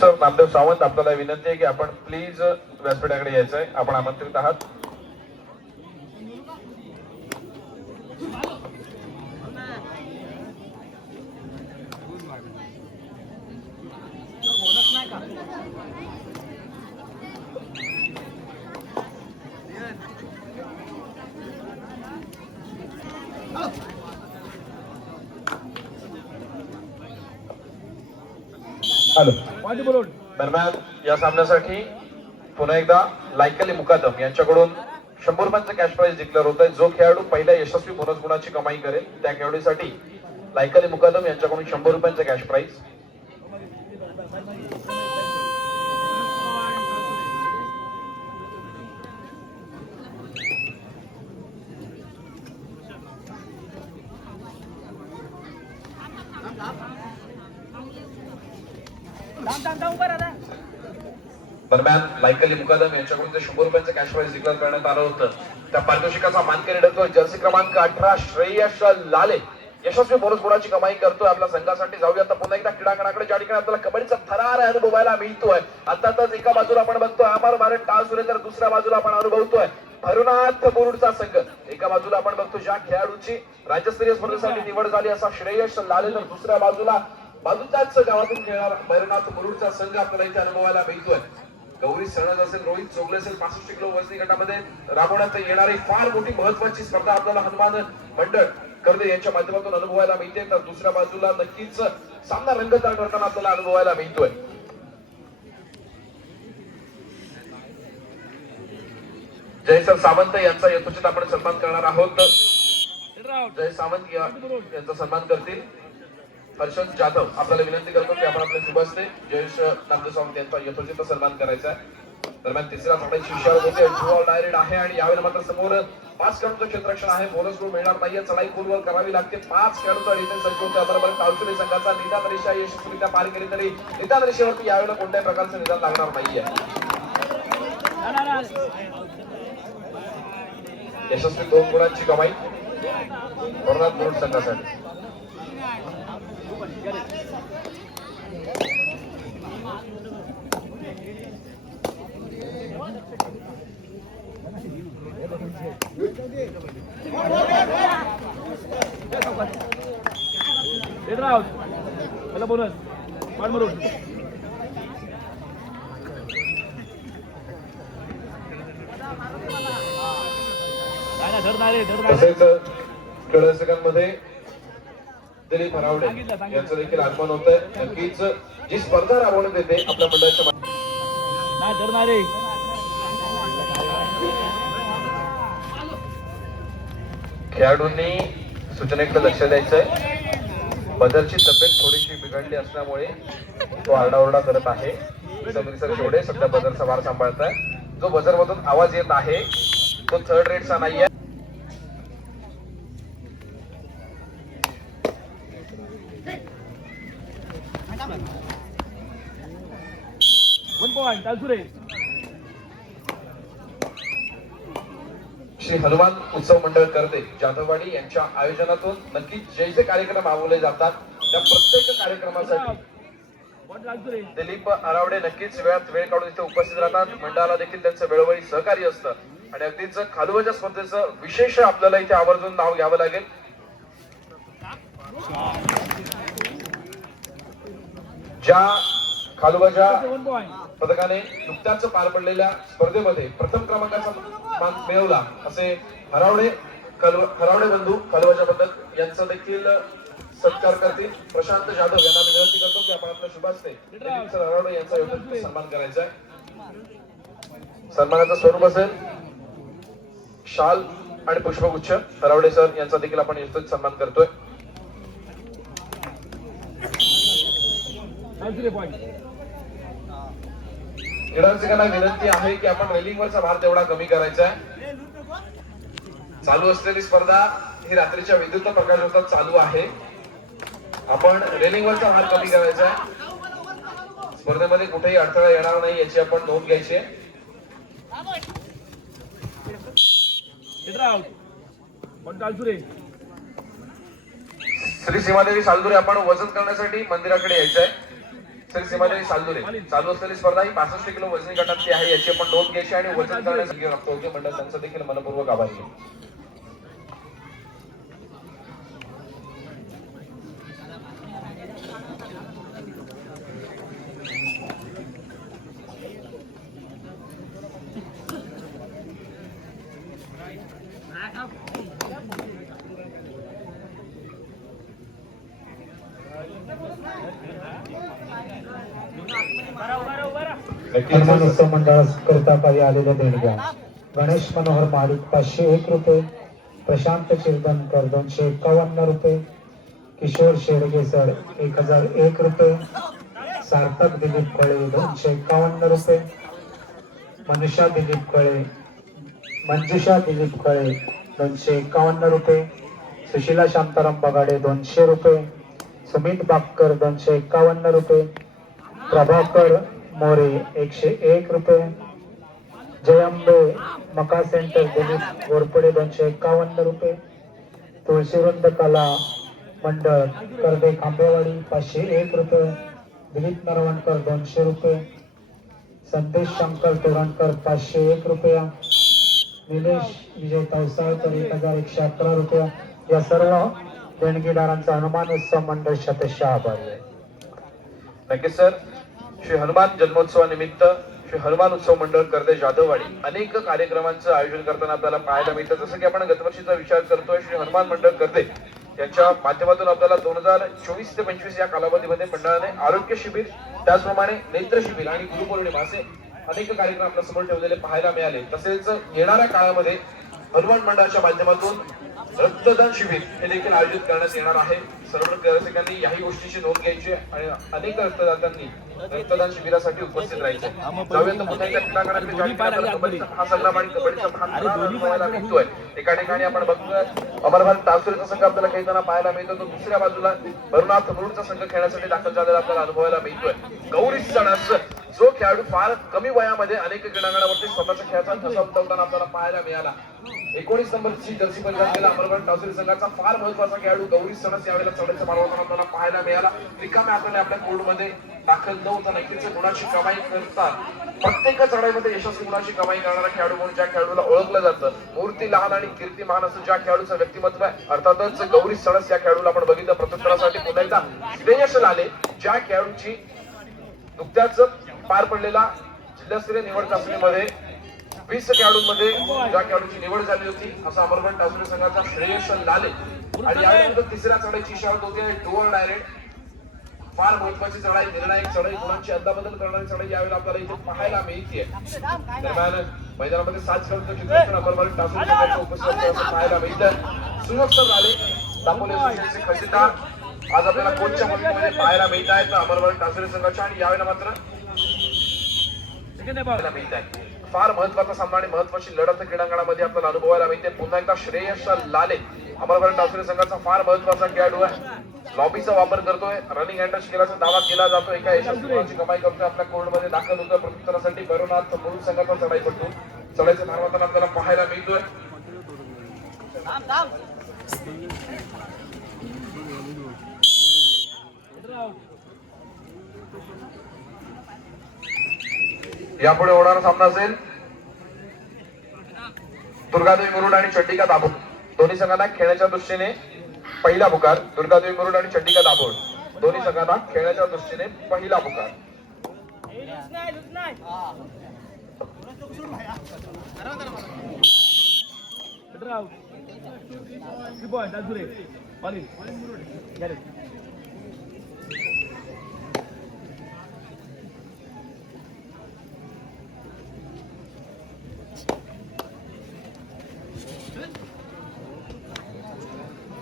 Sir Namdev Sawant आपल्याला विनंती आहे की आपण प्लीज व्यासपीठाकडे यायचं आहे, आपण आमंत्रित आहात. दरम्यान या सामन्यासाठी पुन्हा एकदा लायकली मुकादम यांच्याकडून 100 रुपयांचं कॅश प्राइज डिक्लेअर होत आहे. जो खेळाडू पहिल्या यशस्वी बोनस गुणाची कमाई करेल त्या खेळाडूसाठी लायकली मुकादम यांच्याकडून 100 रुपयांचं कॅश प्राइज. दरम्यान लायकली मुकादम यांच्याकडून जे 100 रुपयांचं कॅश प्राइज डिक्लेअर करण्यात आलं होतं त्या पारितोषिकाचा मानकरी ठरतोय जर्सी क्रमांक 18 श्रेयस लाले. यशस्वी बोनस गुणाची कमाई करतोय आपल्या संघासाठी. जाऊया आता पुन्हा एकदा क्रीडांगणाकडे, ज्या ठिकाणी आपल्याला कबड्डीचा थरार अनुभवायला मिळतोय. आता एका बाजूला आपण बघतोय अमर भारत टाळ सुरेंद्र, दुसऱ्या बाजूला आपण अनुभवतोय भरुनाथ मुरुडचा संघ. एका बाजूला आपण बघतो ज्या खेळाडूची राज्यस्तरीय स्पर्धेसाठी निवड झाली असा श्रेयस लाले, तर दुसऱ्या बाजूच्याच गावातून खेळणारा भरुनाथ मुरुडचा संघ आपल्याला इथे अनुभवायला मिळतोय. गौरी सणज असेल, रोहित चोगले असेल, 65 किलो वजनी गटामध्ये राबवण्यात येणारी फार मोठी महत्वाची स्पर्धा आपल्याला हनुमान मंडळ कर्दे यांच्या माध्यमातून अनुभवायला मिळते. तर दुसऱ्या बाजूला नक्कीच सामना रंगतदार ठरताना आपल्याला अनुभवायला मिळतोय. जयसर सावंत यांचा यथोचित आपण सन्मान करणार आहोत. जय सावंत यांचा सन्मान करतील हर्षद जाधव. आपल्याला विनंती करतो की आपण आपले शुभ हस्ते जयेश नामदेव सावंत यांचा यथोचित सन्मान करायचा आहे. दरम्यान तिसऱ्या सामन्याची शिशावर होते, डायरेक्ट आहे आणि यावेळेला मात्र समोर 5 खेळाडूंचं क्षेत्ररक्षण आहे. बोनस गुण मिळणार नाहीये, चढाई पूर्व करावी लागते. 5 खेळाडूंचा इथे सज्ज होते. बरोबर तालुका संघाचा निदान रेषा यशस्वीरित्या पार केली तरी निदान रेषेवरती यावेळेला कोणत्याही प्रकारचं निदान लागणार नाहीये. यशस्वी 2 गुणांची कमाई भरुनाथ मुरुड संघासाठी. तसेच खेळाडूंमध्ये दिलीप हरावडे यांचं देखील आगमन होत आहे. नक्कीच जी स्पर्धा राबवण्यात येते आपल्या मंडळाच्या खेळाडूंनी सूचनेकडे लक्ष द्यायचंय. बदरची तब्येत थोडीशी बिघडली असल्यामुळे तो आरडाओरडा करत आहे. सर शेवडे सध्या बदरचा भार सांभाळताय. जो बजर मधून आवाज येत आहे तो 3rd रेटचा नाहीये. श्री हनुमान उत्सव मंडळ कर्दे जाधववाडी यांच्या आयोजनातून नक्कीच जे जे कार्यक्रम राबवले जातात त्या प्रत्येक कार्यक्रमासाठी दिलीप हरावडे नक्कीच वेळात वेळ काढून इथे उपस्थित राहतात. मंडळाला देखील त्यांचं वेळोवेळी सहकार्य असतं आणि अगदीच खालुबाच्या स्पर्धेचं विशेष आपल्याला इथे आवर्जून नाव घ्यावं लागेल. ज्या खालुबाच्या पदकाने नुकत्याच पार पडलेल्या स्पर्धेमध्ये प्रथम क्रमांकाचा मान मिळवला असे हरावडे बंधू खालुबाच्या पदक यांचा देखील सत्कार करतील. प्रशांत जाधव यांना मी विनंती करतो की आपण आपल्या शुभ हस्ते हरावडे यांचा योग्य सन्मान करायचा आहे. सन्मानाचं स्वरूप असेल शाल आणि पुष्पगुच्छ. हरावडे सर यांचा देखील आपण योग्य सन्मान करतोय. क्रीडारसिकांना विनंती आहे की आपण रेलिंगवरचा भार तेवढा कमी करायचा आहे. चालू असलेली स्पर्धा ही रात्रीच्या विद्युत प्रकाशनात चालू आहे. आपण रेलिंगवरचा भार कमी करायचा आहे. स्पर्धेमध्ये कुठेही अडथळा येणार नाही याची आपण नोंद घ्यायची आहे. श्री सीमादेवी सालदुरे आपण वजन करण्यासाठी मंदिराकडे यायचंय. श्री सीमादेवी सालदुरे चालू असलेली स्पर्धा ही 65 किलो वजनी गटातली आहे, याची आपण नोंद घ्यायची आणि वजन करण्यासाठी रक्तवाहिनी मंडळ त्यांचा देखील मनपूर्वक आभारी आहे. उत्सव मंडळाकरिता काही आलेल्या देणग्या: गणेश मनोहर माडिक 501 रुपये, प्रशांत चिरदनकर 251 रुपये, किशोर शेडगेसर 1001 रुपये, सार्थक दिलीप खळे 251 रुपये, मंजुषा दिलीप खळे 251 रुपये, सुशीला शांताराम बगाडे 200 रुपये, सुमित बाक्कर 251 रुपये, प्रभाकर मोरे 101 रुपये, जयंबे मका सेंटर दिलीप घोरपडे 251 रुपये, तुळशीवृंद कला मंडळ कर्दे खांबेवाडी 501 रुपये, दिलीप नरवणकर 200 रुपये, संदेश शंकर तोरणकर 501 रुपया, निलेश विजय तवसाळकर 1111 रुपया. या सर्व देणगीदारांचा हनुमान उत्सव मंडळ शतशः आभारी आहे. नक्कीच सर. श्री हनुमान जन्मोत्सवानिमित्त श्री हनुमान उत्सव मंडळ कर्दे जाधववाडी अनेक कार्यक्रमांचं आयोजन करताना आपल्याला पाहायला मिळतं. जसं की आपण गतवर्षीचा विचार करतोय, श्री हनुमान मंडळ कर्दे यांच्या माध्यमातून आपल्याला 2024 ते 25 या कालावधीमध्ये मंडळाने आरोग्य शिबिर, त्याचप्रमाणे नेत्र शिबिर आणि गुरुपौर्णिमा असे अनेक कार्यक्रम आपल्या समोर ठेवलेले पाहायला मिळाले. तसेच येणाऱ्या काळामध्ये हनुमान मंडळाच्या माध्यमातून रक्तदान शिबिर हे देखील आयोजित करण्यात येणार आहे. सर्व रसिकांनी याही गोष्टीची नोंद घ्यायची आणि अनेक रक्तदात्यांनी रक्तदान शिबिरासाठी उपस्थित राहायचे. जाऊयात पुन्हा एकदा क्रीडांगणाकडे ज्या ठिकाणी कबड्डीचा हा संग्राम आणि कबड्डीचा भाग अनुभवायला मिळतोय. एका ठिकाणी आपण बघतोय अमरभारत टावसुरेचा संघ आपल्याला खेळताना पाहायला मिळतो, तो दुसऱ्या बाजूला भरुनाथ मुरुडचा संघ खेळण्यासाठी दाखल झालेला आपल्याला अनुभवायला मिळतोय. गौरी सणस जो खेळाडू फार कमी वयामध्ये अनेक क्रीडांगणावरती स्वतःच्या खेळाचा ठसा उमटवताना आपल्याला पाहायला मिळाला. 19 नंबरची जर्सी परिधान केला अमरभारत टावसुरे संघाचा फार महत्वाचा खेळाडू गौरी सणस यावेळेला चढाईचा मारवताना आपल्याला पाहायला मिळाला. रिकाम्या हाताने आपल्या कोर्टमध्ये दाखल न होता नक्कीच गुणाची कमाई करतात. प्रत्येक चढाईमध्ये यशस्वी गुणाची कमाई करणारा खेळाडू म्हणून ज्या खेळाडूला ओळखलं जातं, मूर्ती लहान आणि कीर्ती महान असं ज्या खेळाडूचं व्यक्तिमत्व आहे, अर्थातच गौरी सणस या खेळाडूला आपण बघितलं. प्रत्युत्तरासाठी पुन्हा एकदा श्रेयश लाले ज्या खेळाडूची नुकत्याच पार पडलेला जिल्हास्तरीय निवड चाचणीमध्ये 20 खेळाडूंमध्ये ज्या खेळाडूची निवड झाली होती असा अमरभारत टावसुरे संघाचा श्रेयश लाले. आणि यानंतर तिसऱ्या चढाईची इशारा होते डोअर डायरेक्ट. फार महत्वाची चढाई, निर्णायक चढाई, गुणांची अदलाबदल करणारी चढाई यावेळेला आपल्याला इथे पाहायला मिळते. दरम्यान मैदानामध्ये 7 खेळाडूंचं चित्रपट अमरभारत टावसुरे संघाच्या उपस्थितीत पाहायला मिळतं. सुयोगसर झाले दापोली असोसिएशनचे खजिनदार आज आपल्याला कोचच्या मदतीमध्ये पाहायला मिळत आहेत अमरभारत टावसुरे संघाच्या. आणि यावेळेला मात्र मिळत आहे फार महत्वाचा सामना आणि महत्वाची लढत क्रीडांगणामध्ये आपल्याला अनुभवायला मिळते. पुन्हा एकदा श्रेयश लाले अमरभारत टावसुरे संघाचा फार महत्वाचा खेळाडू आहे. लॉबीचा वापर करतोय, रनिंग हँड टच केल्याचा दावा केला जातो. एका यशस्वी गुणाची कमाई करतोय, आपल्या कोर्टमध्ये दाखल होतोय. प्रत्युत्तरासाठी भरुनाथ मुरुड संघाचा चढाईपटू चढाईचा मारवताना आपल्याला पाहायला मिळतोय. यापुढे होणारा सामना असेल दुर्गादेवी मुरुड आणि चंडिका दाभोळ. दोन्ही संघांना खेळण्याच्या दृष्टीने पहिला पुकार. दुर्गादेवी मुरुड आणि चंडिका दाभोळ दोन्ही संघांना खेळण्याच्या दृष्टीने पहिला पुकार.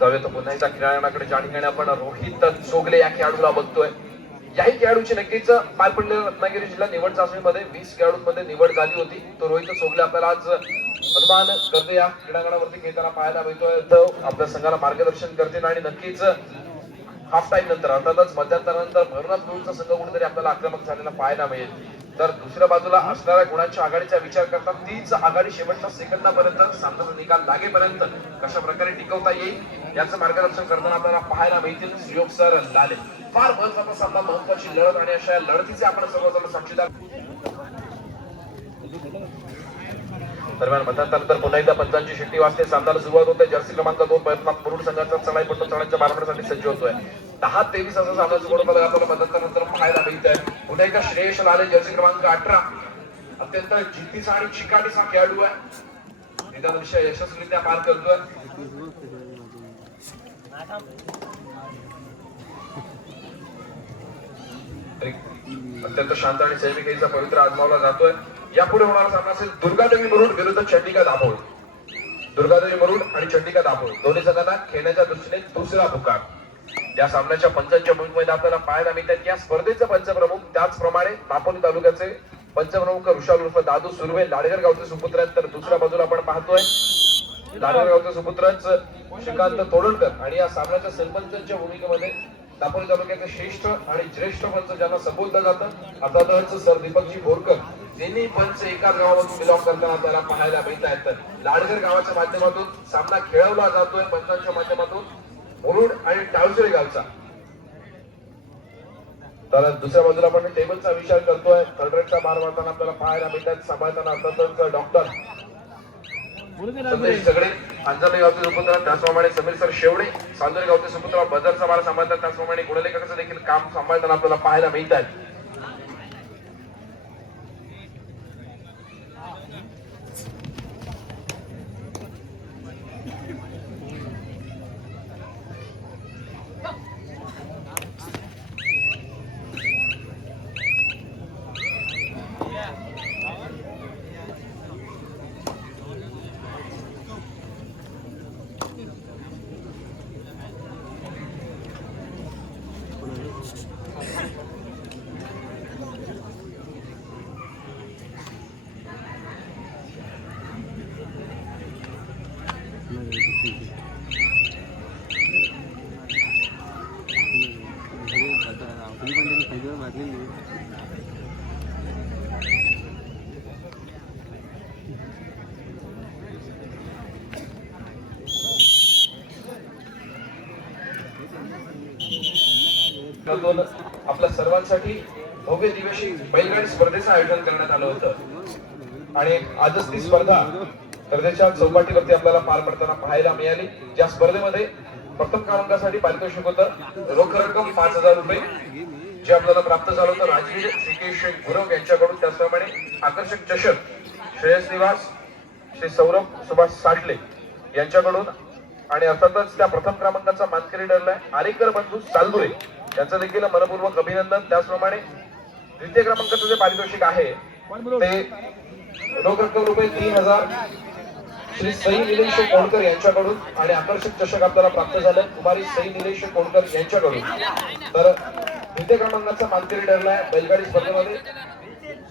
जाऊया तर पुन्हा एकदा खेळाडूंकडे ज्या ठिकाणी आपण रोहित चोगले या खेळाडूला बघतोय. याही खेळाडूची नक्कीच पार पडलेल्या रत्नागिरी जिल्हा निवड चाचणीमध्ये 20 खेळाडूंमध्ये निवड झाली होती. तो रोहित चोगले आपल्याला आज हनुमान कर्दे या क्रीडांगणावरती खेळताना पाहायला मिळतोय. तो आपल्या संघाला मार्गदर्शन करतील आणि नक्कीच हाफ टाइम नंतर अर्थातच मध्यंतरानंतर भरुनाथ मुरुडचा संघ कुठेतरी आपल्याला आक्रमक झालेला पाहायला मिळेल. तर दुसऱ्या बाजूला असणाऱ्या गुणांच्या आघाडीचा विचार करता तीच आघाडी शेवटच्या सेकंदापर्यंत सामन्याचा निकाल लागेपर्यंत कशा प्रकारे टिकवता येईल याचं मार्गदर्शन करताना आपल्याला पाहायला मिळतील श्रीयोग सर लाले. फार महत्वाचा सामना, महत्वाची लढत आणि अशा लढतीचे आपण सर्वजण साक्षीदार. दरम्यान मध्यंतरानंतर पुन्हा एकदा पंचांची शिट्टी वाजते. सामन्याला सुरुवात होते. जर्सी क्रमांक 2 प्रयत्नात मुरुड संघाचा चढाईपट्टू चढाईच्या बारमण्यासाठी सज्ज होतोय. 10-23 असं सामन्याचं गुण मला आपल्याला मध्यंतरानंतर पाहायला मिळत आहे. पुन्हा एकदा श्रेयश लाले जर्सी क्रमांक 18 अत्यंत जिद्दीचा आणि चिकाटीचा खेळाडू आहे. निदान विषय यशस्वीरित्या पार करतोय. अत्यंत शांत आणि संयमी पवित्र आजमावला जातोय. यापुढे होणारा सामना असेल दुर्गादेवी मुरुड विरुद्ध चंडिका दाभोळ. दुर्गादेवी मुरुड आणि चंडिका दाभोळ दोन्ही संघांना खेळण्याच्या दृष्टीने दुसरा पुकार. या सामन्याच्या पंचांच्या भूमिकेमध्ये आपल्याला पाहायला मिळतात की या स्पर्धेचे पंचप्रमुख त्याचप्रमाणे दापोली तालुक्याचे पंचप्रमुख ऋषाल उर्फ दादू सुर्वे लाडगर गावचे सुपुत्र आहेत. तर दुसऱ्या बाजूला आपण पाहतोय लाडगर गावचे सुपुत्रच श्रीकांत तोडणकर आणि या सामन्याच्या सरपंचांच्या भूमिकेमध्ये दापोली तालुक्याचे श्रेष्ठ आणि ज्येष्ठ पंच ज्यांना संबोधलं जातं अर्थातच सर दीपकजी बोरकर त्यांनी पंच एकाच गावामधून बिलॉंग करताना आपल्याला पाहायला मिळत आहेत. लाडगर गावाच्या माध्यमातून सामना खेळवला जातोय पंचांच्या माध्यमातून मुरुड आणि टाळसुरे गावचा. तर दुसऱ्या बाजूला आपण टेबलचा विचार करतोय. थर्ड बार मारताना आपल्याला पाहायला मिळतात. सांभाळताना अर्थातच डॉक्टर संदेश सगळे अंजली गावचे सुपुत्र त्याचप्रमाणे समीर सर शेवडे चांदोरी गावचे सुपुत्र बजारचा मारा सांभाळतात. त्याचप्रमाणे गुणलेखकाचं देखील काम सांभाळताना आपल्याला पाहायला मिळतात. आपल्या सर्वांसाठी भव्य दिवशी बैलगाडी स्पर्धेचं आयोजन करण्यात आलं होतं आणि आजच ती स्पर्धा स्पर्धेच्या चौपाटीवरती आपल्याला पार पडताना पाहायला मिळाली. ज्या स्पर्धेमध्ये प्रथम क्रमांकासाठी पारितोषिक होतं रोख रक्कम 5,000 रुपये जे आपल्याला प्राप्त झालं होतं राजवीर श्रीकेश गुरव यांच्याकडून. त्याचप्रमाणे आकर्षक चषक श्रेयस निवास श्री सौरभ सुभाष साठले यांच्याकडून आणि अर्थातच त्या प्रथम क्रमांकाचा मानकरी ठरलाय आरेकर बंधू सालदुरे यांचं देखील मनपूर्वक अभिनंदन. त्याचप्रमाणे द्वितीय क्रमांकाचं जे पारितोषिक आहे ते रोख रक्कम रुपये 3,000 श्री सई निलेश कोणकर यांच्याकडून आणि आकर्षक चषक आपल्याला प्राप्त झालं कुमारी सई निलेश कोणकर यांच्याकडून. तर द्वितीय क्रमांकाचा मानकरी ठरलाय बैलगाडी स्पर्धेमध्ये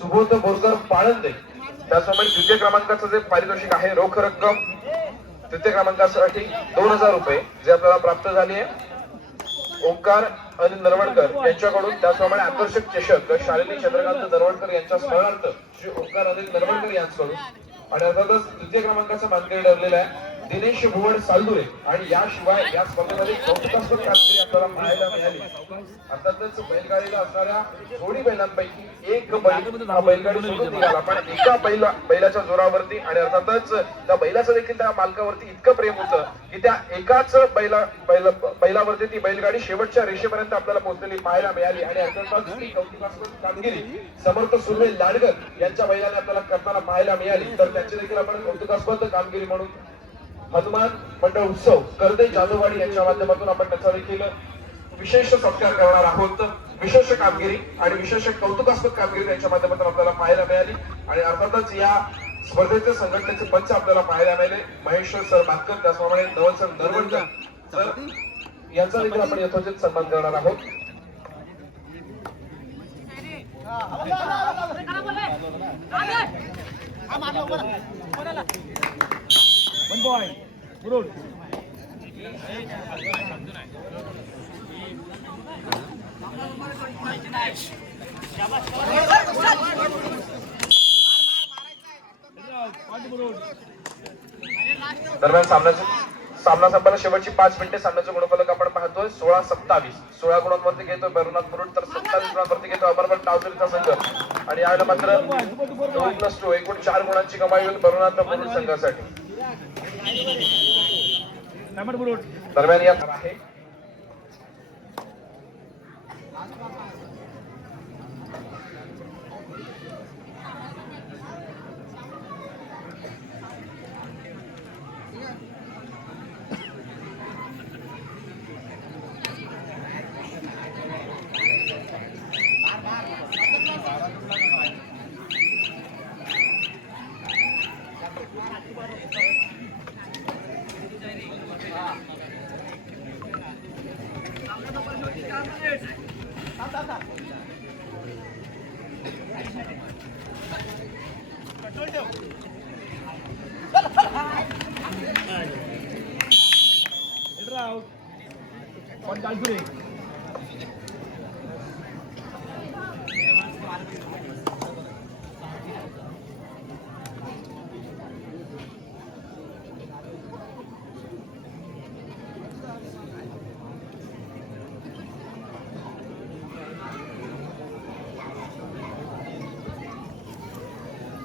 सुबोध बोरकर पाळंदे. त्याचप्रमाणे द्वितीय क्रमांकाचं जे पारितोषिक आहे रोख रक्कम तृतीय क्रमांकासाठी 2,000 रुपये जे आपल्याला प्राप्त झाली आहे ओंकार अनिल नरवणकर यांच्याकडून. त्याचप्रमाणे आकर्षक चषक शालिनी चंद्रकांत नरवणकर यांच्या स्मरणार्थ श्री ओंकार अनिल नरवणकर यांच्याकडून आणि अर्थातच तृतीय क्रमांकाचा मानकरी ठरलेला आहे दिनेश भुवड सालदुरे. आणि याशिवाय या स्पर्धेमध्ये कौतुकास्पद कामगिरी आपल्याला पाहायला मिळाली. अर्थातच बैलगाडीला असणाऱ्या जोडी बैलांपैकी एक बैल हा बैलगाडी सोडून निघाला पण एका बैलाच्या जोरावरती आणि अर्थातच त्या बैलाचं देखील त्या मालकावरती इतकं प्रेम होतं की त्या एकाच बैलावरती ती बैलगाडी शेवटच्या रेषेपर्यंत आपल्याला पोहोचलेली पाहायला मिळाली. आणि अर्थातच ती कौतुकास्पद कामगिरी समर्थ सुर्वे लाडगर यांच्या बैलाने आपल्याला करताना पाहायला मिळाली. तर त्यांची देखील आपण कौतुकास्पद कामगिरी म्हणून हनुमान मंडळ उत्सव कर्दे जाधववाडी यांच्या माध्यमातून आपण त्याचा देखील विशेष सत्कार करणार आहोत. विशेष कामगिरी आणि विशेष कौतुकास्पद कामगिरी त्यांच्या माध्यमातून आपल्याला पाहायला मिळाली. आणि अर्थातच या स्पर्धेचे संघटनेचे पंच आपल्याला पाहायला मिळाले महेश सर बातकर त्याचप्रमाणे नवल सर नरवणकर सर यांचा देखील आपण यथोचित सन्मान करणार आहोत. दरम्यान सामना संपायला शेवटची 5 मिनिटे. सामन्याचे गुणफलक आपण पाहतोय 16-27. 16 गुणांवरती घेतोय भैरवनाथ मुरुड, तर 27 गुणांवरती घेतोय अमरबल टावटरीचा संघ. आणि यावेळेला मात्र 2+2 एकूण 4 गुणांची कमाई होईल भैरवनाथ मुरुड संघासाठी. दरम्यान या आहे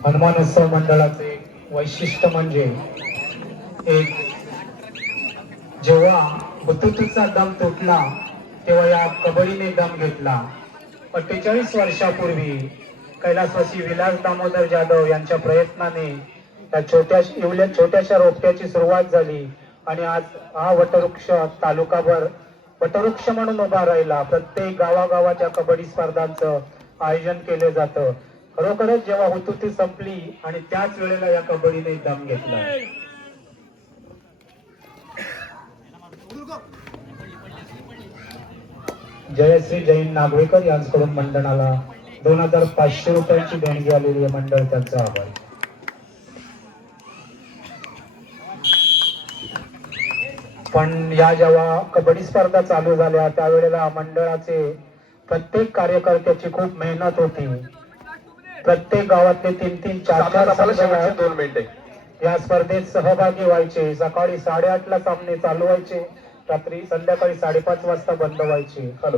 हनुमान उत्सव मंडळाचे वैशिष्ट्य म्हणजे एक, जेव्हा हुतुतूचा दम तुटला तेव्हा या कबड्डीने दम घेतला. 48 वर्षापूर्वी कैलासवासी विलास दामोदर जाधव यांच्या प्रयत्नाने त्या छोट्याशा रोपट्याची सुरुवात झाली आणि आज हा वटवृक्ष तालुकाभर वटवृक्ष म्हणून उभा राहिला. प्रत्येक गावागावाच्या कबड्डी स्पर्धांचं आयोजन केलं जातं. खरोखरच जेव्हा हुतुती संपली आणि त्याच वेळेला या कबड्डीने दम घेतला. जयश्री जैन नागवेकर यांच्याकडून मंडळाला 2500 रुपयांची देणगी आलेली आहे. मंडळ त्यांचा आभार. पण या जेव्हा कबड्डी स्पर्धा चालू झाल्या त्यावेळेला मंडळाचे प्रत्येक कार्यकर्त्याची खूप मेहनत होती. प्रत्येक गावातले 3-3, 4-4 2 मिनिटे या स्पर्धेत सहभागी व्हायचे. सकाळी 8:30 सामने चालू व्हायचे, रात्री संध्याकाळी 5:30 वाजता बंद व्हायचे. हॅलो,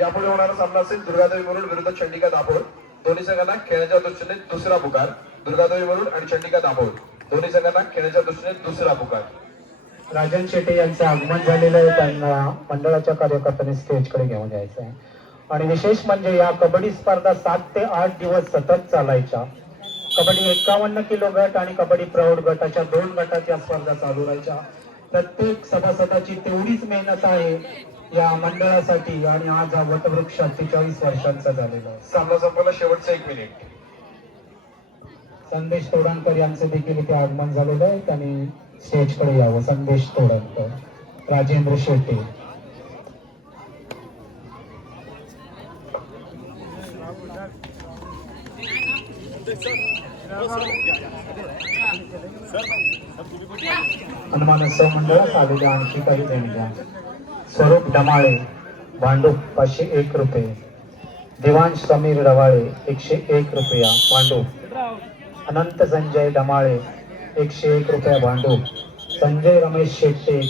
यापुढे होणारा सामना असेल दुर्गादेवी मुरुड विरुद्ध चंडिका दाभोळ. दोन्ही संघांना खेळण्याच्या दृष्टीने दुसरा पुकार. दुर्गादेवी मुरुड आणि चंडिका दाभोळ दोन्ही संघांना खेळण्याच्या दृष्टीने दुसरा पुकार. राजन शेटे यांचं आगमन झालेलं आहे. त्यांना मंडळाच्या कार्यकर्त्यांनी स्टेजकडे घेऊन जायचं आहे. आणि विशेष म्हणजे या कबड्डी स्पर्धा 7 ते 8 दिवस सतत चालायच्या. कबड्डी 51 किलो गट आणि कबड्डी प्रौढ गटाच्या 2 गटाच्या स्पर्धा चालू राहायच्या. प्रत्येक सभासदाची तेवढीच मेहनत आहे या मंडळासाठी आणि आज हा वटवृक्ष 44 वर्षांचा झालेला आहे. सामना संपला शेवटचं 1 मिनिट. संदेश तोडणकर यांचं देखील इथे आगमन झालेलं आहे. त्यांनी स्टेजकडे यावं. संदेश तोडणकर, राजेंद्र शेट्टी. हनुमान उत्सव मंडळात आलेल्या आणखी काही देणग्या. स्वरूप डमाळे भांडूप 501 रुपये. दिवांश समीर रवाळे 101 रुपया भांडूप. अनंत संजय डमाळे 101 रुपया भांडूप. संजय रमेश शेट्टे